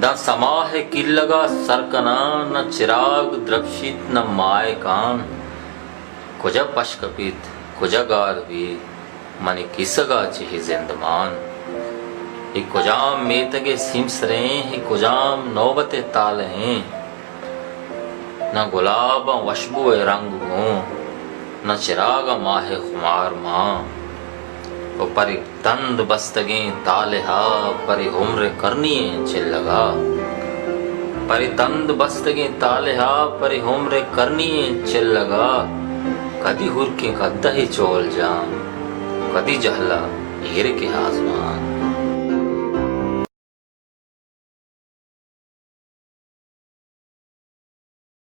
The समाह किल्लगा सरकना न चिराग द्रक्षित न my कान कुजा पशकपित कुजा गारवी मनि किसगा चिहि जिंदमान ही कुजाम मेतगे सिमसरे ही कुजाम नौबते ताले न गुलाब वशबु रंग हूँ न चिराग माहे खुमार माँ वो परि तंद बस्तगे तालेहा परि उम्र करनी चिल्लगा परि तंद बस्तगे तालेहा परि उम्र करनी चिल्लगा कदी हुर के कद्दा ही चोल जाम कदी जहला हीर के आसमान।